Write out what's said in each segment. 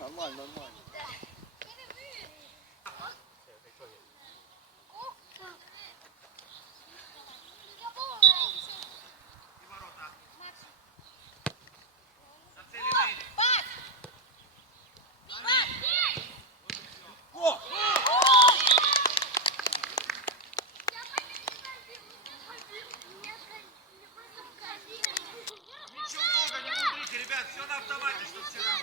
Нормально, нормально. Ребят, все на автомате, что вчера.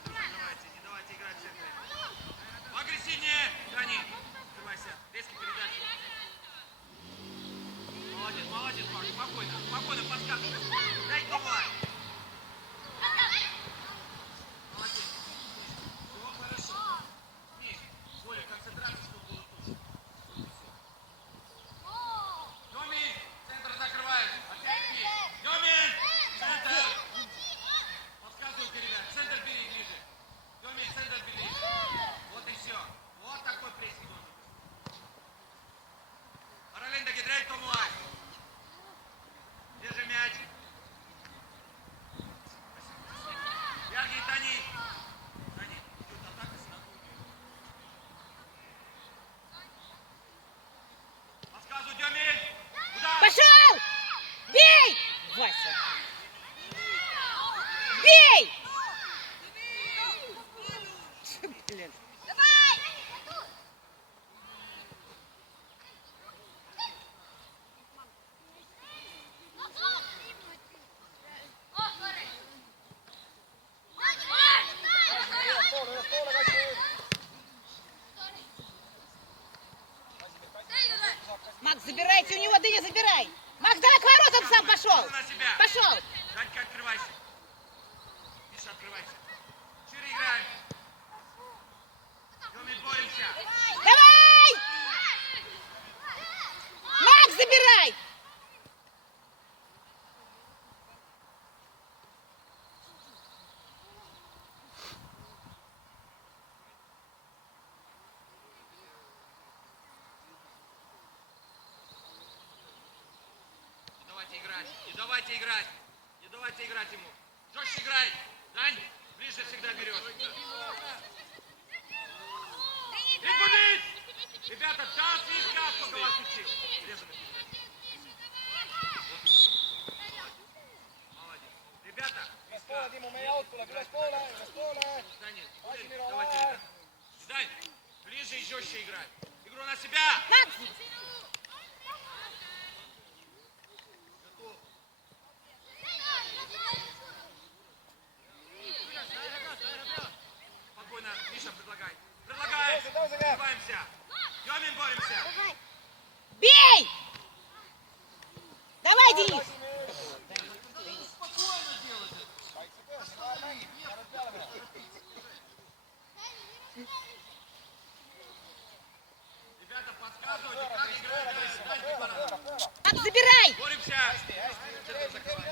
Закрывайте, не давайте играть в центре. Агрессивнее, Дани. Открывайся, резкий передачу. Молодец, молодец, Марк, спокойно, спокойно подсказывай. Дай давай. Молодец. Все хорошо. Более концентрации, чтобы было точно. Демин, центр закрывает. Опять бей. Демин, центр. Подсказывайте, ребят. Центр бери ближе. Демин, центр бери. Вот и все. Вот такой прессинг должен быть. Параллельно гидрей Томуай. Держи мяч. Яркий Тани. Тани, идет атака с ногой. Подсказывай, Демин. Куда? Пошел! Бей! Вася! Бей! Блин. Макс, забирайте у него, Дыня, забирай! Макс, давай к воротам сам пошел! На себя. Пошел! Данька, открывайся. Миша, открывайся. Шире играем. Демин, боремся. Давай! Макс, забирай! Не давайте играть. Не давайте играть. Не давайте играть ему. Жестче играй. Дань, ближе всегда берешь. Ибунить! Ребята, да, слишком, сколько вас учил. Резанный передача. Вот и все. Молодец. Ребята, Даня, давайте, ребята. Дань, ближе и жестче играй. Игру на себя. Макс! Спокойно, Миша, предлагай. Предлагай. Сбиваемся. Демин, боремся. Бей! Давай, Денис! Ребята, подсказывайте, как играть дальше. Макс, забирай! Боремся. Центр закрывай.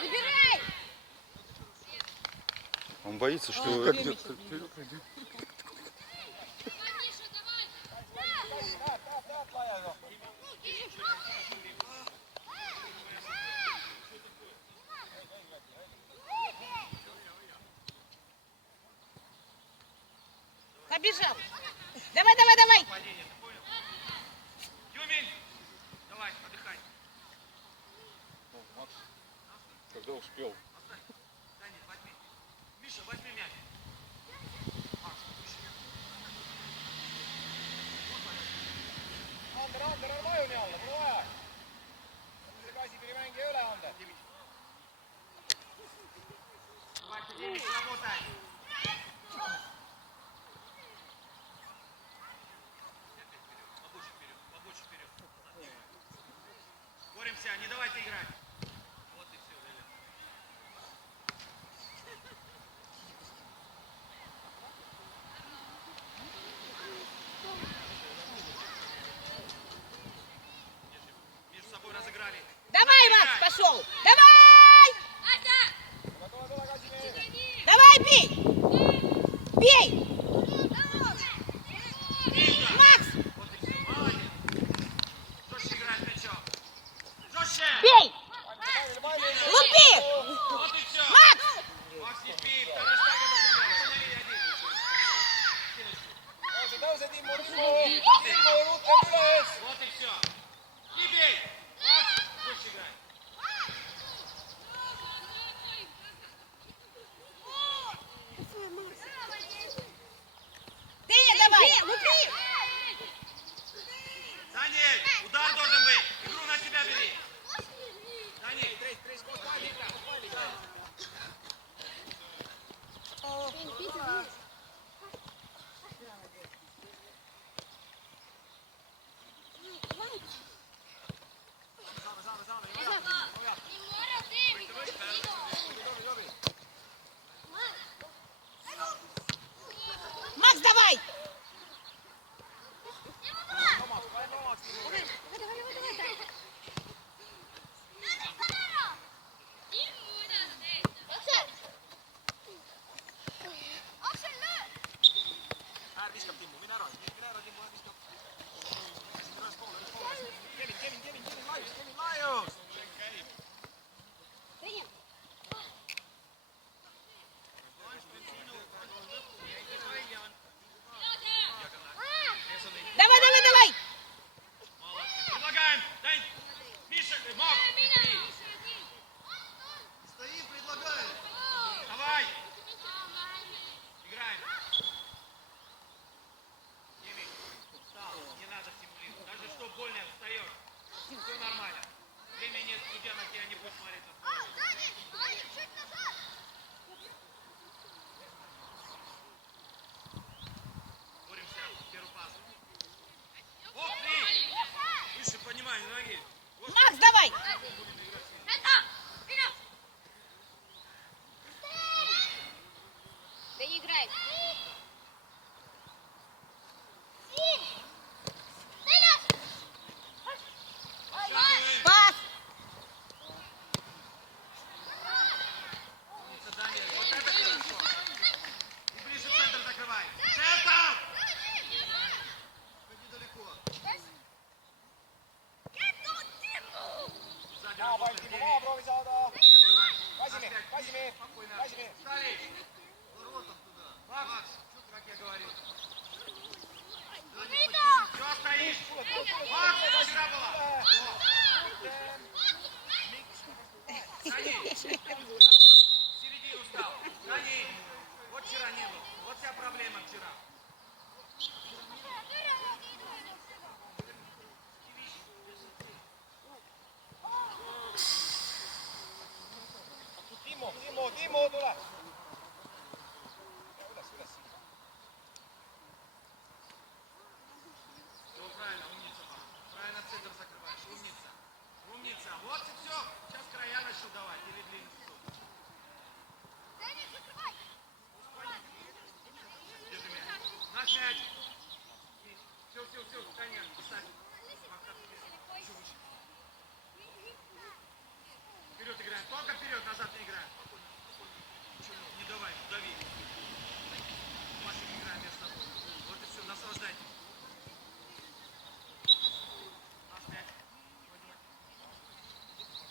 Забирай! Он боится, что... Побежал! Давай, давай, давай! Падение, ты понял? Демин, давай, отдыхай. Когда успел? Оставь. Даня, возьми. Миша, возьми мяч. Макс, выше. Вот давайте, Демид, работай. Побольше вперед. Боремся, не давайте играть. Вот и все, ребят. Между собой разыграли. Давай, Макс, пошел! Давай! Давай, бей! Бей! Макс! Вот и все, молодец. Жестче играть мячом. Жестче! Бей! Лупи! Вот и все. Макс! Макс, не спи, вторая штанга должна быть. Останови один. Вот и все. Не бей. Макс, жестче играй. Дыня, давай! Лупи! Даниэль, удар должен быть. Игру на себя бери. Даниэль. Макс, давай! Давай, давай, давай! Предлагаем. Дань. Миша, Макс. Стоим, предлагаем. Давай. Играем. Димик, встал. Не надо стимулировать. Даже что больно, встаешь. Все нормально. Времени нет, судья на тебя не будет смотреть. Боремся. Первый пас. Оп, ты! Выше поднимай ноги. Вот Макс, давай! Да не играй. шагивай. Пас! Умница, Даниэль. Вот это хорошо. И ближе центр закрывай. Центр! Ходи далеко. Сзади работает. Спокойно. Встали. Воротом туда. Макс, как я говорил. Все, стоишь. Макс, это вчера было. Сани. В середине устал. Сани. Вот вчера не был. Вот вся проблема вчера. Все правильно, умница. Правильно центр закрываешь. Умница. Умница. Вот и все. Сейчас края начну давать. Или длинный суток. Держи мяч. Наш мяч. Все. Таня, поставь. Еще выше. Вперед играем. Только вперед, назад не играем. Ничего, не давай, дави. Машин играем между собой. Вот и все, наслаждайтесь. Наш мяч.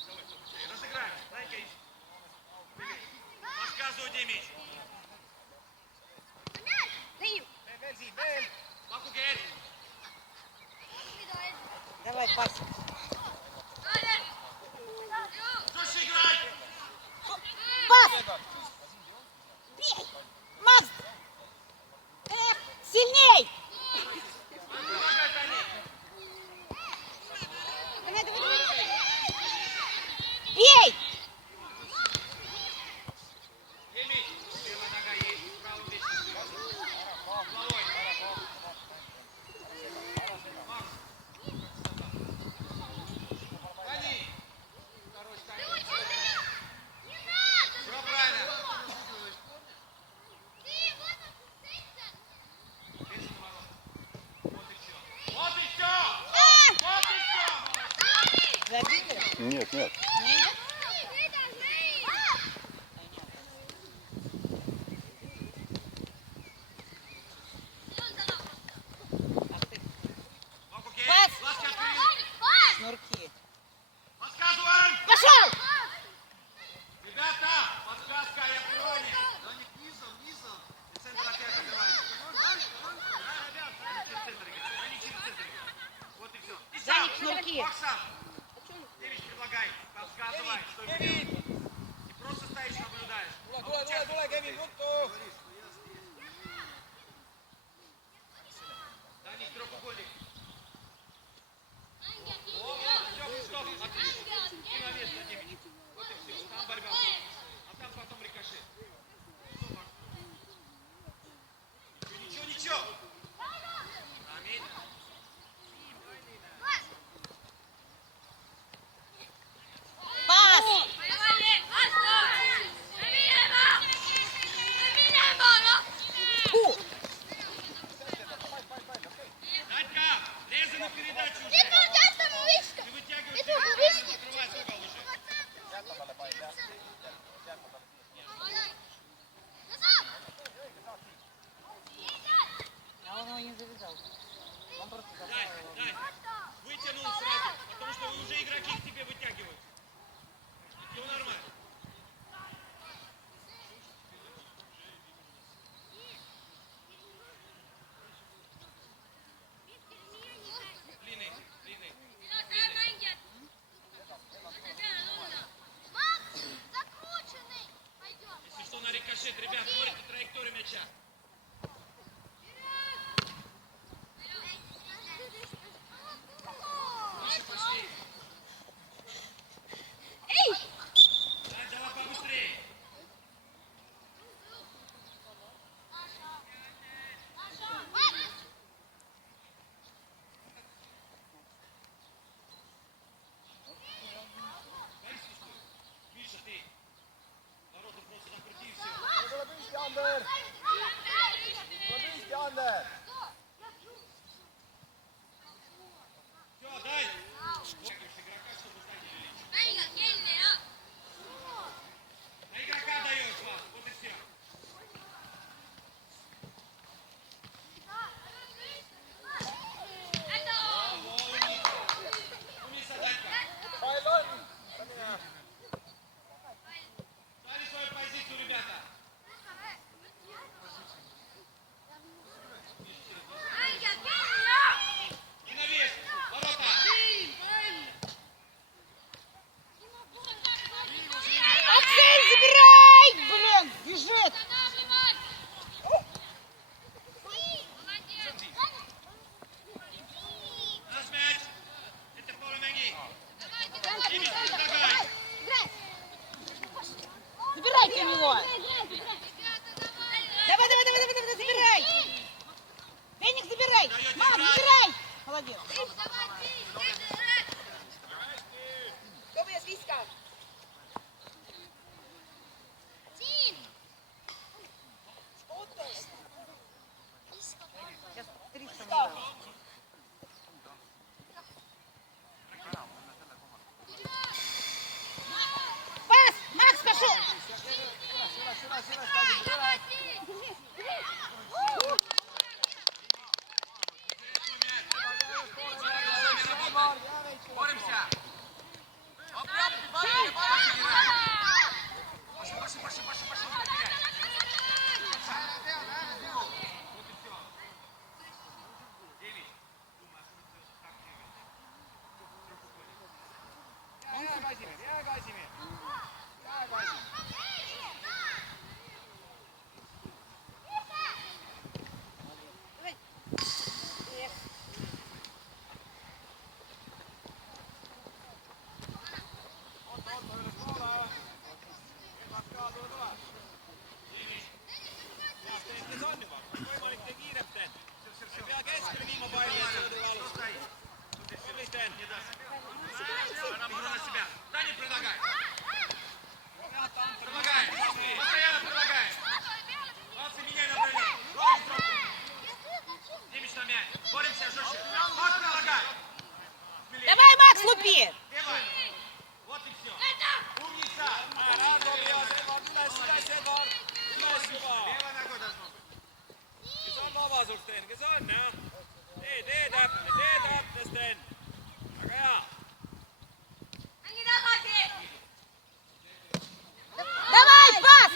Давай, побыстрее. Разыграем. Дай-ка ищи. Подсказывай, где мяч. Маку Гель. Давай, пас! Жестче играй. Пас! Бей! Макс! Эх, сильней! Помогай, Таня. Давай, давай! Бей! Где мяч? Левая нога есть. Правый вечно. Головой. Макс. Тани. Второй ставь. Все правильно. Без наворот. Вот и все. Вот и все. Вот и все. Забили? Нет. Нет? Ищи. Сам. Девич, предлагай. Подсказывай, что делать. Не просто стоишь, наблюдаешь. Tule, Kevin, ruttu! Дай них трехугольник. Все, стоп, отлично. И на место, Демич. Вот и все. Там борьба будет. А там потом рикошет. Ничего, ничего. Аминь. Пас. Фу. Надька, лезай на передачу уже. Ты вытягиваешь, закрывай угол уже. А он его не завязал. Он просто Дай, дай. Вытянул сразу, потому что уже игроки к тебе вытягивают. Все нормально. Длинный, длинный. Если что, на рикошет, ребят, смотрите траекторию мяча. Выше пошли. Дай, давай побыстрее. Миша, ты. Ворота просто накрути и все. Все, дай. Вытягиваешь игрока, чтобы сзади лечь. На игрока даешь вас, вот и все. Умница, Данька. Дали свою позицию, ребята. И навес. Ворота. Аксель, забирай! Блин, бежит. Наш мяч. Это Полумяги. Демич, предлагай. Забирайте у него. Давай, забирай. Феникс, забирай. Мама, забирай. Молодец. Сейчас 300 не дам. Пас! Макс, пошел! Боремся. Пошли. Игру на себя. Дани, предлагай. Предлагай. Постоянно предлагай. Пасы меняй направление. Демич на мяч. Боремся жестче. Макс, предлагай. Смелее. Давай, Макс, лупи! Левой. Вот и все. Умница. Левой ногой должно быть. Давай, пас!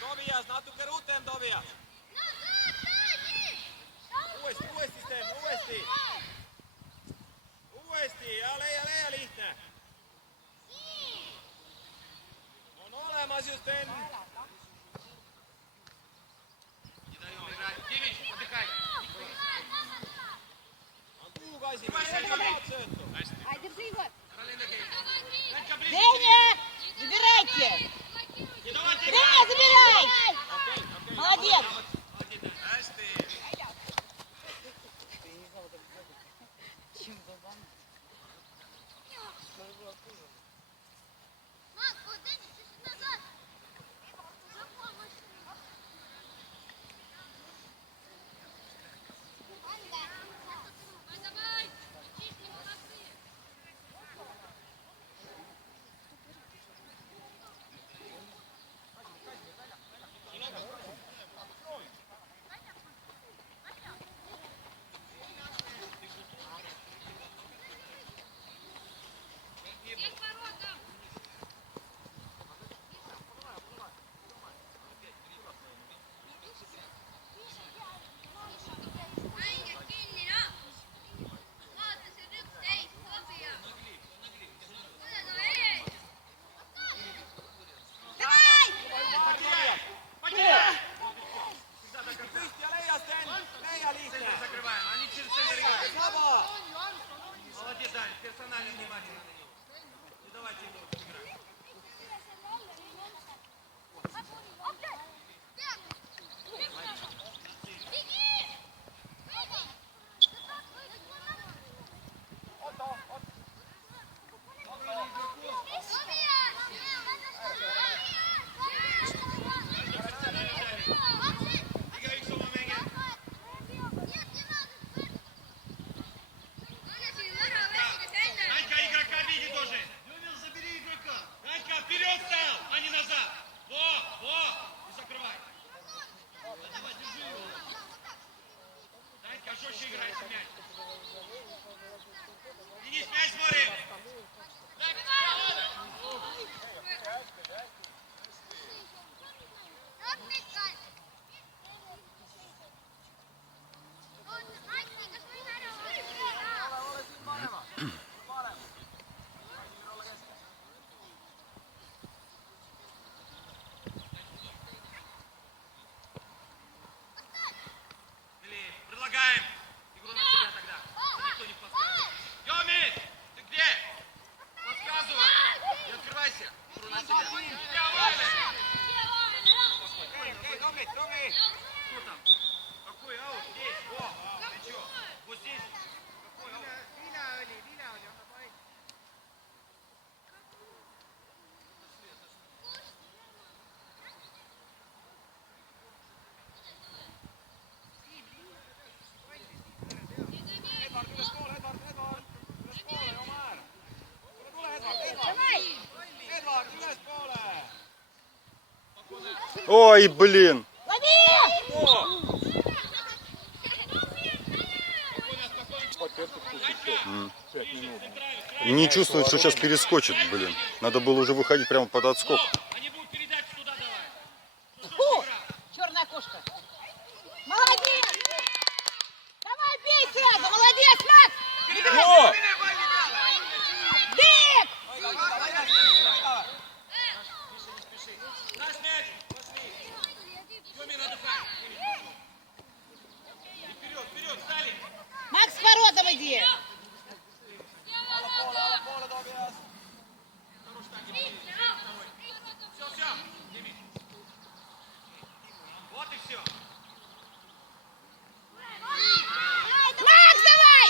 Tobias, natuke rutem, Tobias! uuesti Sten, uuesti. Uuesti, ja leia lihtne. On olemas ju Sten. Не даем играть. Димич, отдыхай. On kuukasi, mis sa saad söötu? Ай, держи его. Каролина Гейт. Данька ближе. Деня, забирайте. Не давайте Деня, играть. забирай. Okei. Молодец. Молодец, да. Hästi. Потеряй. Püsti ja leia Sten, leia lihtne. Центр закрываем. Они через центр играют. Vaba. Молодец, Дань. Персональное внимание на него. Не давайте ему играть. Играй в Сомамеге. Данька, игрока види тоже. Демин, забери игрока. Данька, вперед стал, а не назад. Во. И закрывай. Давай, держи его. Данька, жестче играйте мяч. Денис, мяч смотри. Или предлагаем игру на себя тогда. Никто не подсказывает. Демид, ты где? Подсказывай. Не открывайся. Игру на себя. Я Валя. Okei, Tomi. Кто там? Какой аут? Здесь. Во. Плечо. Вот здесь. Какой аут? Edvard, ülespoole, Omar. Tule, Edvard. Давай. Edvard, ülespoole. Ой, блин. Лови. Не чувствует, что сейчас перескочит, блин. Надо было уже выходить прямо под отскок. Они будут передачу туда давать. Фу, черная кошка. Молодец. Давай, бей сразу. Молодец, Макс. О! Дик. Наш мяч. Пошли. Демид, отдыхай. И вперед, стали. Макс, с воротом иди. Alle poole, Tobias. Все, Демид. Вот и все. Макс, давай.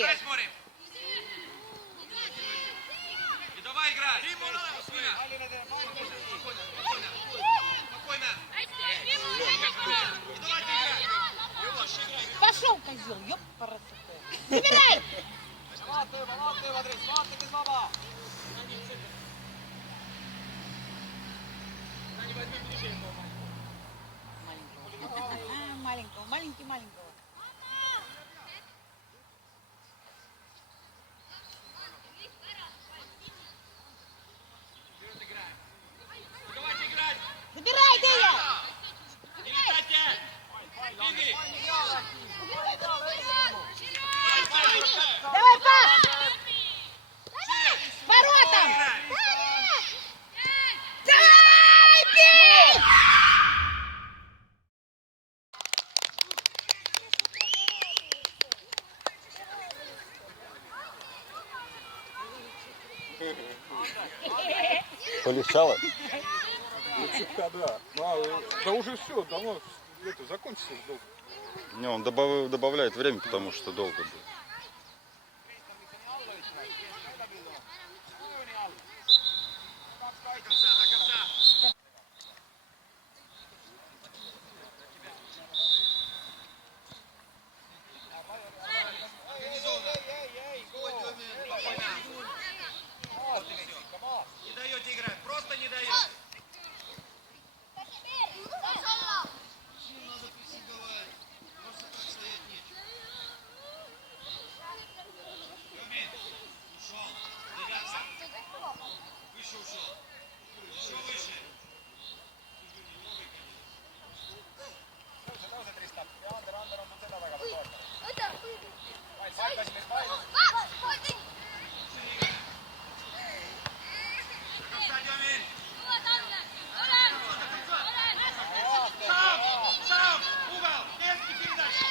Играй, смотрим. И давай играть. Спокойно. Спокойно. Спокойно. И давайте играть. Пошел, козел, ёпарасоте. Забирай! Vaata, Andres, vaata, kes vaba. Маленького, маленького. Давайте играть. Забирай, Дея! Не летайте. Беги. Давай, пас! С воротом! Давай, бей! Полегчало? Ну, чутка, да. Ну, да уже все, давно это, закончится долго. Не, он добавляет время, потому что долго было. До конца. Не даете играть. Просто не даете. Надо прессинговать. Просто так стоять нечего. Тёмин, ушел. Двигаться. Выше ушел. Еще выше. До конца, Тёмин. Сам. Угол. Детский передача.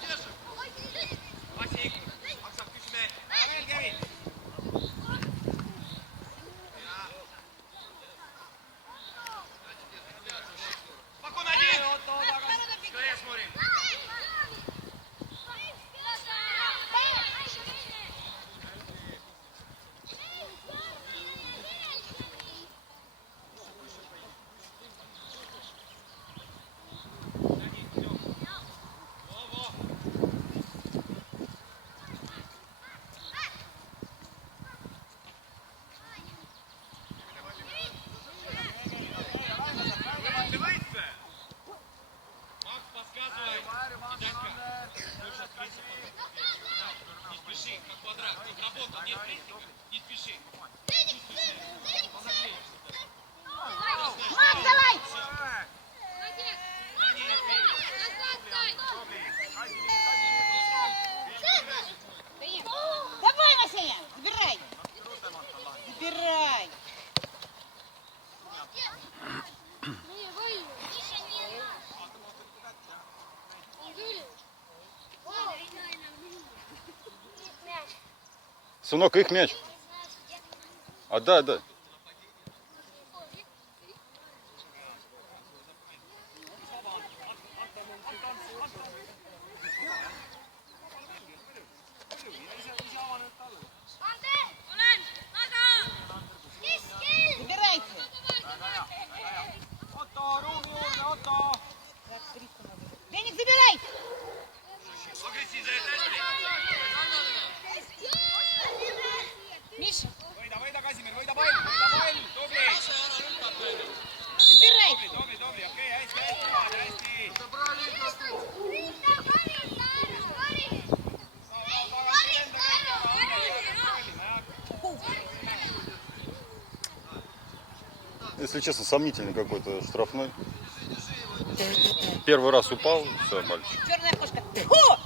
Держим. Васик. Максим, включи Спокойно, один. Скорее смотрим. Макс, подсказывай. Киданька. Ну, сейчас прессинг. Не спеши, как квадрат. Ты работал, нет прессинга. Не спеши. Макс, давай! Давай, Василия, забирай! Забирай! Сынок, их мяч. Отдай. Забирайте! Otto, ruumi juurde, Otto. Деник, забирай! Агрессив за это. Миша, Võida, Kasimir, võida pall, tubli. забирай! Tubli, okei, hästi. Если честно, сомнительный какой-то штрафной. Первый раз упал, все, мальчик. Черная кошка. Фу!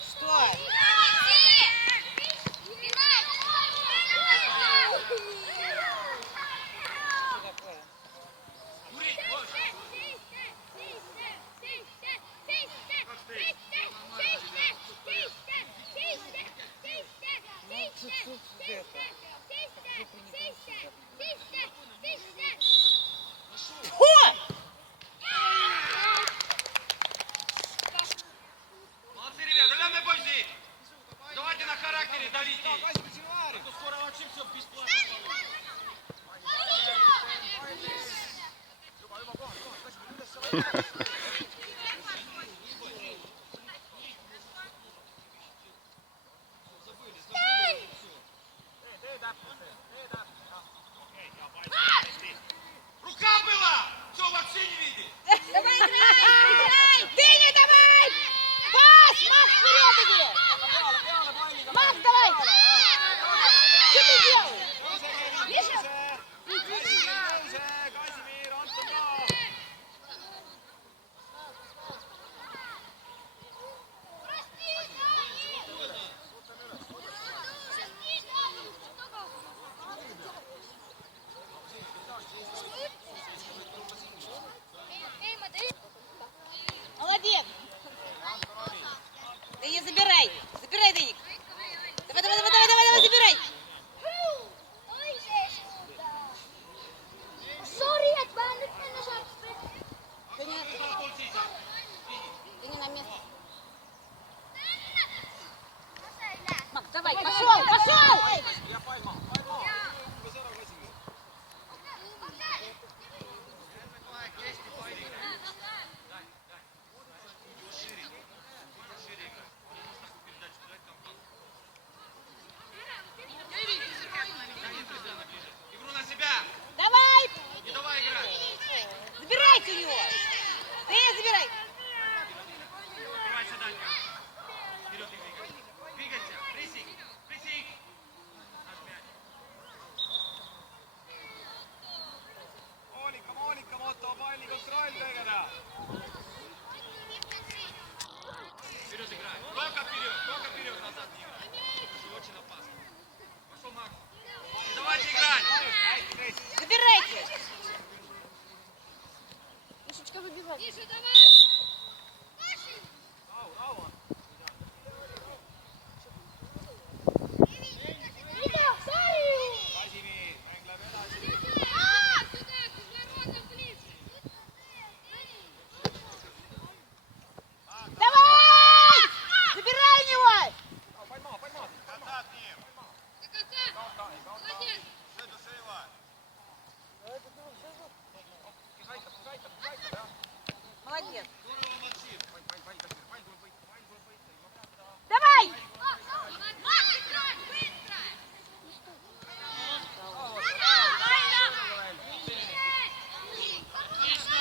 Что? Что такое? Курить можешь? Рука была! Все, вообще не видит! Давай, играй! Дыня, давай! Пас! Макс, вперед иди! Макс, давай! Что ты делаешь? Миша? Kasimir, Anton ka! Молодец! Дыня, забирай! Забирай, Дыник! Давай, давай, давай, давай, давай, забирай! Sorry, et mä en nyt mennä saanut Дыня, Дыня на место. Макс, давай, пошел, пошел! Игру на себя! Давай! Не давай играть! Забирайте у него! Дыня, забирай! Открывайся, Данька! Вперед и двигай! Двигайся! Прессинг! Прессинг! Наш мяч! Moonika Motto, palli kontroll kõigele! Вперед играй! Только вперед, назад не играй! Это очень опасно! Пошел, Макс! Не давайте играть! Забирайте! Мишечка, выбивай. Миша, давай! Миша, sorry! Kasimir, mäng läheb edasi. Давай! Забирай у него! Поймал, поймал. Молодец! Здорово, Максим! Давай! Отлично!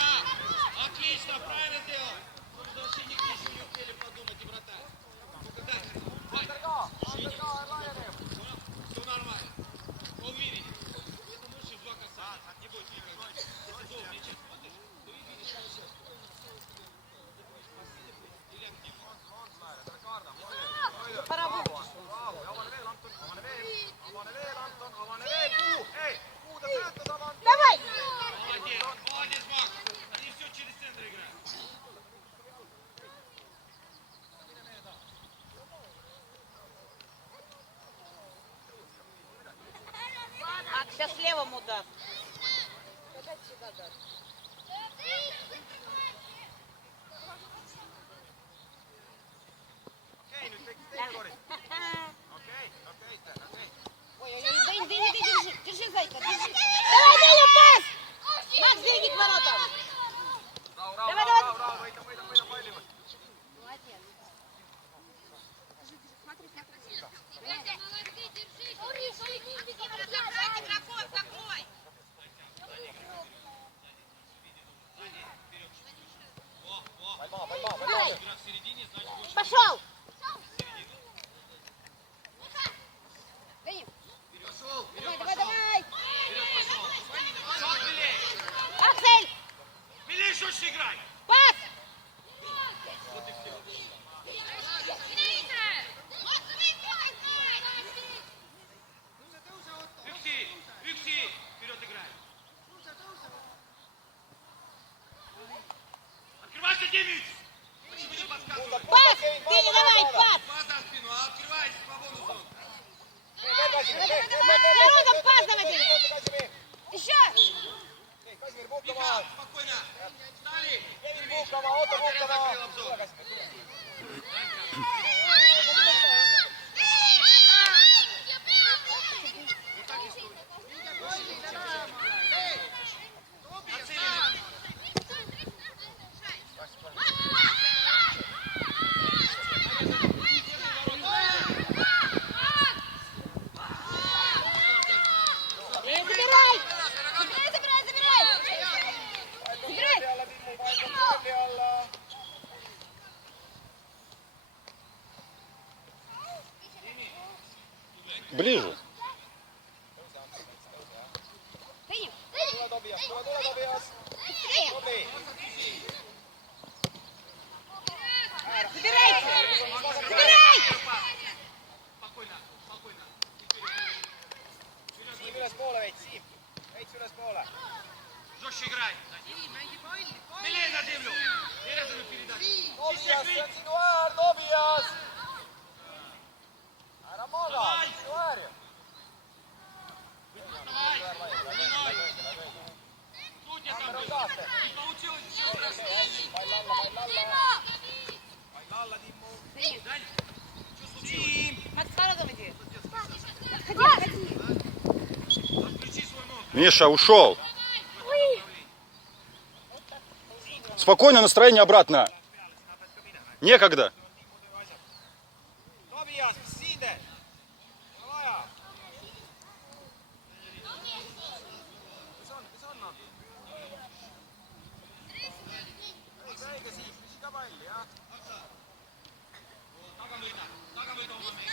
Отлично! Правильно сделал! Просто вообще никто еще не успели подумать и вратарь. Ну-ка, дай! Все нормально. Вы увидите. Это лучше два касания. Не будет никогда. Если долго мяча смотришь, то и видишь, что сейчас. Ты будешь последний, или активный. Пора выйти. Давай! Молодец! Молодец, Макс! Они все через центр играют. Макс, сейчас левому даст. Ой-ой-ой, Дыня, держи, держи, зайка, держи. Давай, Дыня, пас! Макс, береги к воротам. Давай, давай. Давай. Игра в середине, значит, больше. Пошел! Пошел! Давай, давай, давай! Вперед пошел! Шаг милей! Аксель! Милей, жестче играй! Пас! Юкси! Юкси! Вперед играй! Открывайся, Демид! Почему не подсказываешь? Пас! Дыня, давай, пас! Пас за спину, а открывайся в свободную зону! Народом пас давай, Дыня! Еще! Миха, спокойно! Встали! Демид! Oota, Закрыл обзор! Нацелены! ближе. Финим. Tule Tobias, tule Tobias. Быстрее. Tubli. Забирайте. Забирай. Спокойно, спокойно. Siim ülespoole veits, Siim. Veits ülespoole. Жестче играй. Смелее на землю. Передачу передачу. Tobias, see on sinu äär, Tobias! Ära maga, sinu äär ju. Тут я там Ammer on был. saate. Не получилось. Все хорошо. Pall alla, pall alla, Timmu. Даня, что случилось? Макс, с воротом иди. Отходи. Отключи свой мозг. Миша ушел. Спокойно, настроение обратно. Некогда. Tobias, mis siin teed? Ole vaja. Mis on? Õige Siim, küsi ka palli, jah? Tagamõõda oma mees.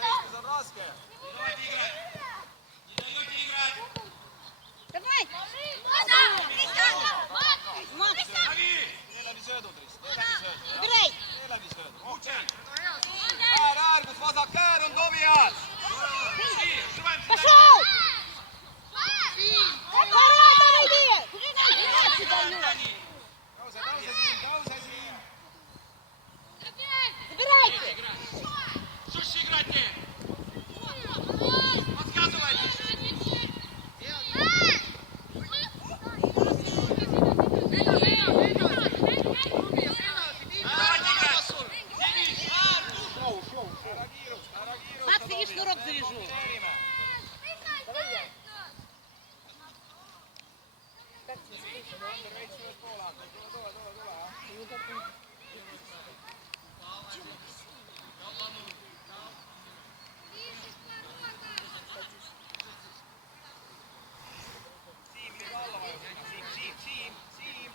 Seistes on raske. Давайте играть. Не даете играть. Давай. Макс, Лови. Tee läbi söödud, Riis. Tee läbi söödud. забирай. Tee läbi söödud. Учай. Äär, kus vasak äär on Tobias! Си, сжимаемся. Пошел. Воротом иди. Куда нам играть даешь? Дани. Tõuse Siim! Забирайте. Жестче играйте. Подсказывайтесь. Давайте играть. Зенит. Ära kiirusta, Макс, иди шнурок завяжу. Teerime. Veits ülespoole anda. Tule. Siim liiga alla vajutada. Siim.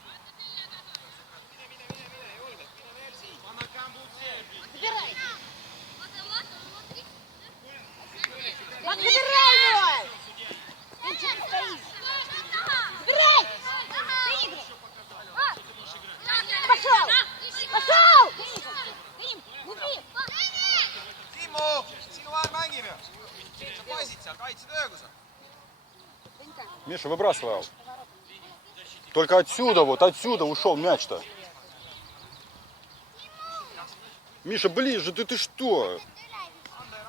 Mine, julgelt. Mine veel Siim. По ногам будут все бить. Забирай. Макс, забирай его. Ты что ты стоишь? Забирай. Выиграй. Пошел. Timmu, sinu äär mängib ju. Sa passid seal, kaitsed öögusa. Миша выбрасывал. Только отсюда ушел мяч-то. Миша, ближе, ты что? Ander.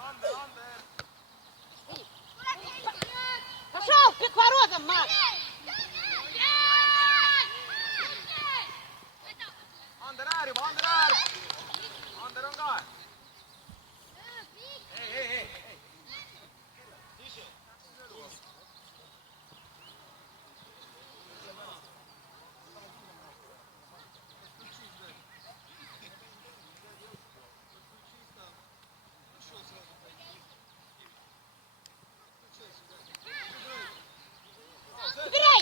Пошел к воротам, Макс. Ander äär juba, Ander äär. Ander on ka. Ei. Забирай.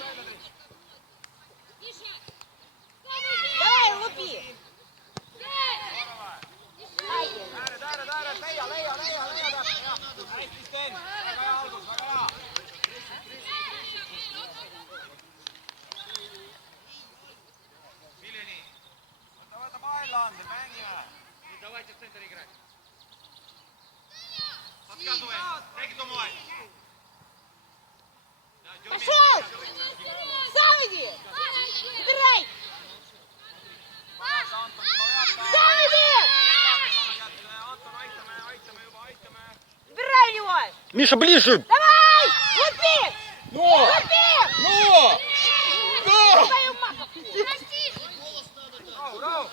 Давай, лупи. Ääred, leia täpselt. Hästi, Sten. Väga hea algus, väga hea. Милени. Võta paella, Ander, mängime. Не давайте в центр играть. Подсказывай. Take it away. Да, дёрни. Пошел. Сам иди. Забирай. Сам иди. Anton, aitame. Забирай его. Миша, ближе! Давай. Лупи. Лупи. Твою маковку. Rahu.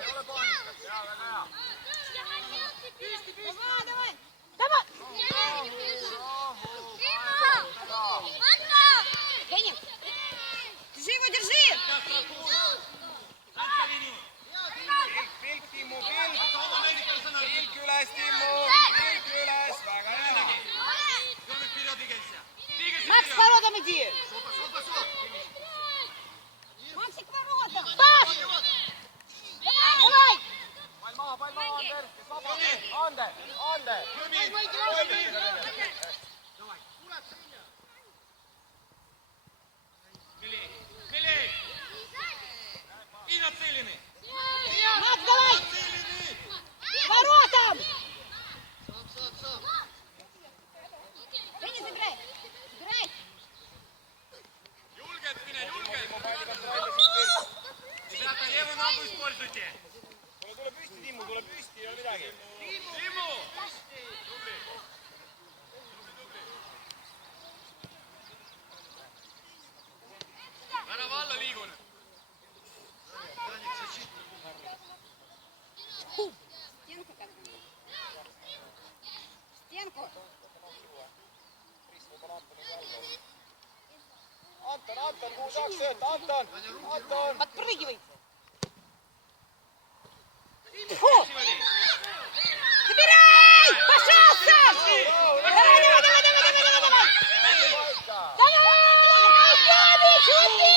Ei ole paanikat. Hea, väga hea. Давай. Женя. Держи его, держи. Станьте в линию. Pilk, Timmu, Oma meedi personal. pilk üles, Timmu. Pilk üles, väga hea. Дёрни вперед, двигайся. Двигайся Макс, к вперед. воротам иди. Пошел. Максик, к воротам. Пас. Давай. Pall maha, Давай, Андер. Андер. Андер. Тёмин, Ой, Тёмин. Давай. Мурат, меня. Смелей, смелей. И нацелены. Макс, давай! Нацелены. К воротам! Сам. Ты не забирай! Забирай! Юлька, спина, Юлька. Päällikontroll ja siis Ребята, левую ногу используйте. tule püsti, Timmu, tule püsti, ei ole midagi. Тиму. Ära valla liigun. Даник, зачем? Стенку как Стенку! Anton, kuhu saaks sööta, Anton! Подпрыгивай! Фу! Забирай! Пошел сам! Давай! Ябич, уйди!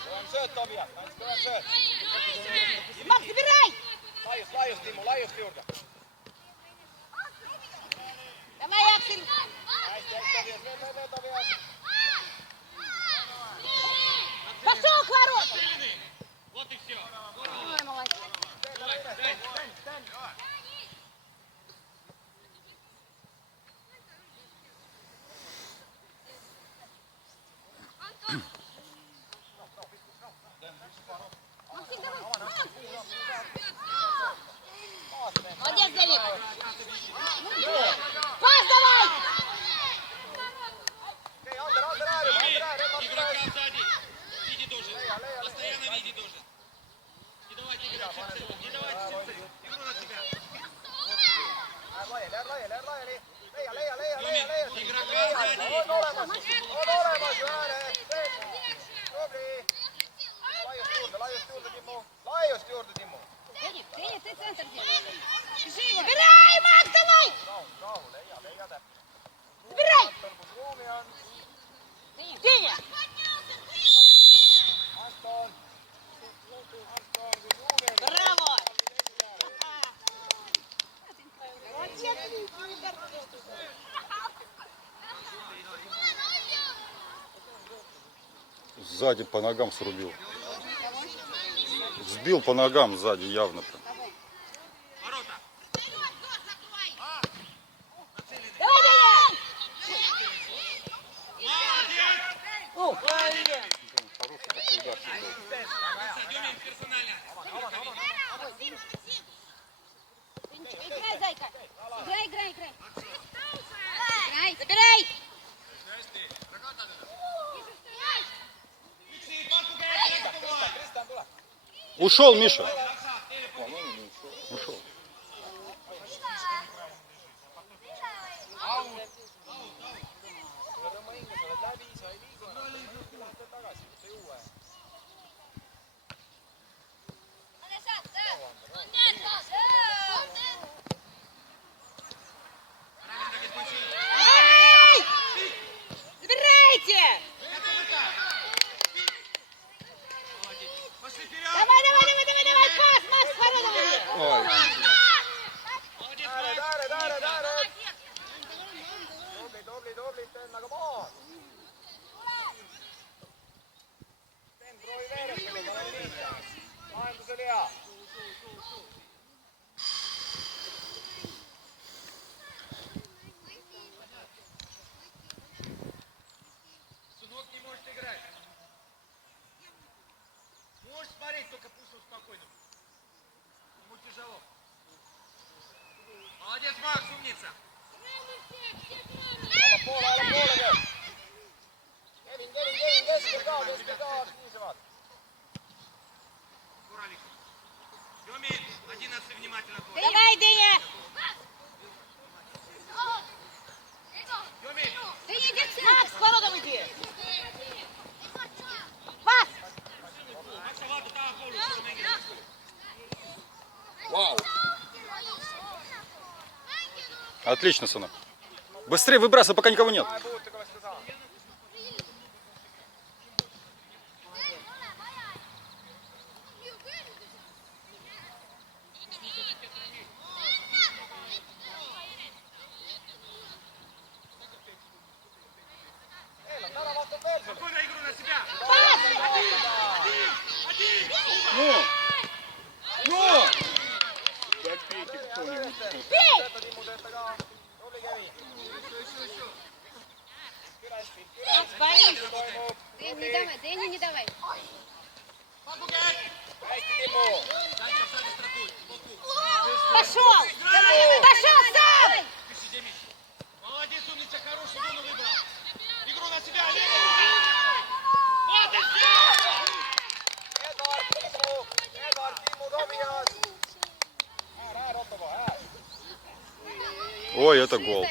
Kõvem sööt, Tobias, andis kõvem sööt. Макс, забирай! Laiust, Timmu, laiust juurde. Давай, Аксель! Hästi, Tobias, veel, Tobias. Пошел к воротам! Нацелены. Вот и все. Ой, молодец! Молодец, Давид! Пас давай! Okei, Ander äärib, Игрока сзади. Види должен. Постоянно види должен. Не давайте играть чипсы. Не давайте чипсы. Игру на себя. Jääd laiali. Leia. Тёмин, игрока сзади. On olemas ju ääre. Tubli. Laiust juurde, Timmu. Федя, ты центр делаешь. Живо! Забирай, Макс, давай! Rahu, Leia täpselt. Забирай! Anton, kus ruumi on? Федя! Anton, kus ruumi on? Браво! Молодец! Сзади по ногам срубил. Сбил по ногам сзади явно. Прям. Ворота. Давай, давай! Молодец. Хороший такой удар. Тёмин, персонально. Играй, зайка! Играй! Играй, забирай! Kristjan, tule. Ушел, Миша. Ушел. Tule tõmba hinge, sa oled läbi, sa ei liigu enam. Lähed tagasi, võta juue. Эй! Забирайте! Пошли вперед. Давай! Пас, Макс, воротам! Ой. Молодец, Ääred. Макс. Tubli, Sten, aga maha. Sten, proovi veerestada, ta on liiga. Lahendus oli hea. Сынок не может играть. Можешь смотреть, только пусть он спокойно. Ему тяжело. Молодец, Макс, умница. Allapoole käib. Kevin, keskel ka, piisavad. Куралик. Тёмин, 11 внимательно. твой. Давай, Дыня! Тёмин, Макс, к воротам иди! Пас! Вау. Отлично, сынок. Быстрее выбрасывай, пока никого нет. Vai puutti, kun sitä saa. Heillä on täällä vasta Pelsen. Спокойно игру на себя. Ну! Ну! Добейте кто-нибудь. Teetä Timu, teettäkää. Tuli Kevin. Kyläskin, Макс, Борис. toimuu. Дэнни, давай, Дэнни, не давай. Подбегай. Häisti Timu. Данька, сзади страхуй. Боку. Пошел! Пошел сам! Пиши, Демид. Молодец, умница, хороший, зону выбрал. Игру на себя, левый. Вот и все. Edvard, Timu. Edvard, Timu, Tomias. Hää, ottava, hää. Ой, это гол.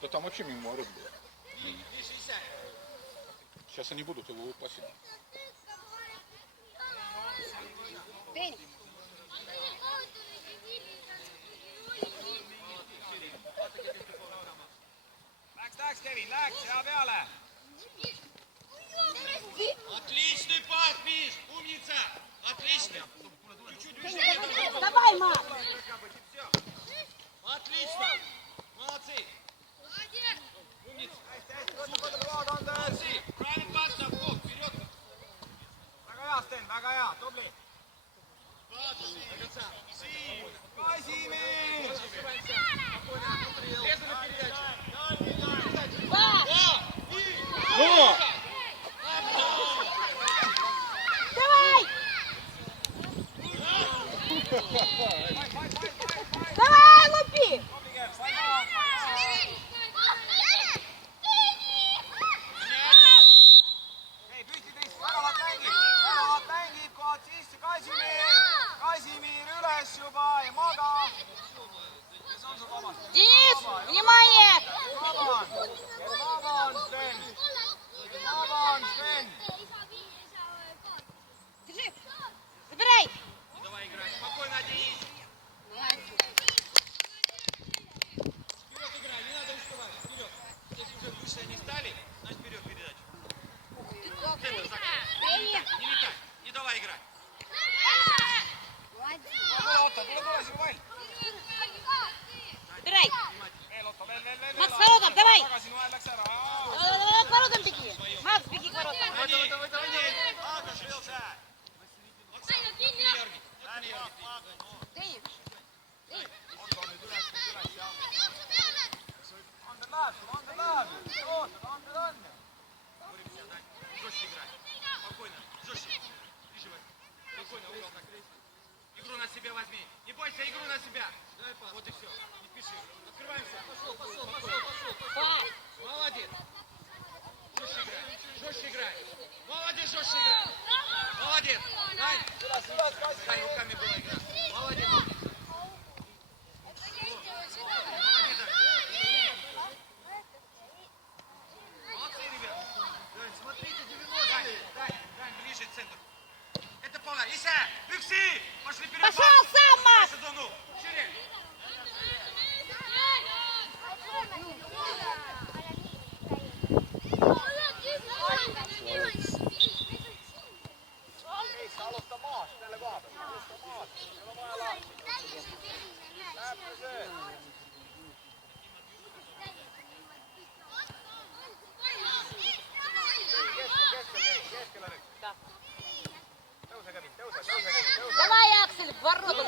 Да там вообще мимо ворот было. Видишь, и сядь. Сейчас они будут его упасить. Дэнни. Läks Kevin, läks, hea peale. Отличный пас, Миш. Умница. Отлично. Чуть-чуть движение. Давай, Макс! Отлично. Молодцы. Умница. Молодцы. Правильный пас на вход. Вперед. Väga hea, Sten, väga hea, tubli. До конца. Kasimir! Резали передачу. Ну! Давай! Давай, лупи! Hei, püstitris, väravat mängib, kohad sisse, Kasimir! Kasimir üles juba ja maga! Kes on sul vabas? Денис, внимание! Vaban! Kes vaban, Sten? Vaban, Sten! Держи! Забирай! Давай играй. Спокойно, Денис. Вперед играй. Не надо рисковать. Вперед. Если уже выше они встали, значит вперед передачу. Центр закрой. Дэнни! Не летай. Не давай играть. Tule Otto, tule siin vall! Забирай! Veel Otto, veel! Макс, воротам, давай! Tagasi, nu vahel läks ära. Давай, к воротам беги! Макс, беги к воротам! Дэнни! Otto nüüd üles, Ander läheb! Oota, Ander on! Жестче играй. Спокойно. Жестче. Ближе в это. Спокойно, угол закрыть. Игру на себя возьми. Не бойся, игру на себя. Вот и все. Не спеши. Открываемся. Пошел. Молодец. Жестче играй. Жестче играй. Молодец, жестче играй. Молодец. Дань. Дань, руками была игра. Молодец. Молодец, Дань. Молодцы, ребят. Дань, смотрите, 90. Дань, ближе к центру. Это поля. Иса, Бюкси. Пошли вперед. Пошел сам, Макс! Зону. Шире. Ei saa aloittaa maasta, tälle kohdalla. Aloittaa maasta. Meillä on vaja lähtö. Lähtö se. Keskellä nyt. Tõuse, Kevin, tõuse. Давай, Аксель, к воротам!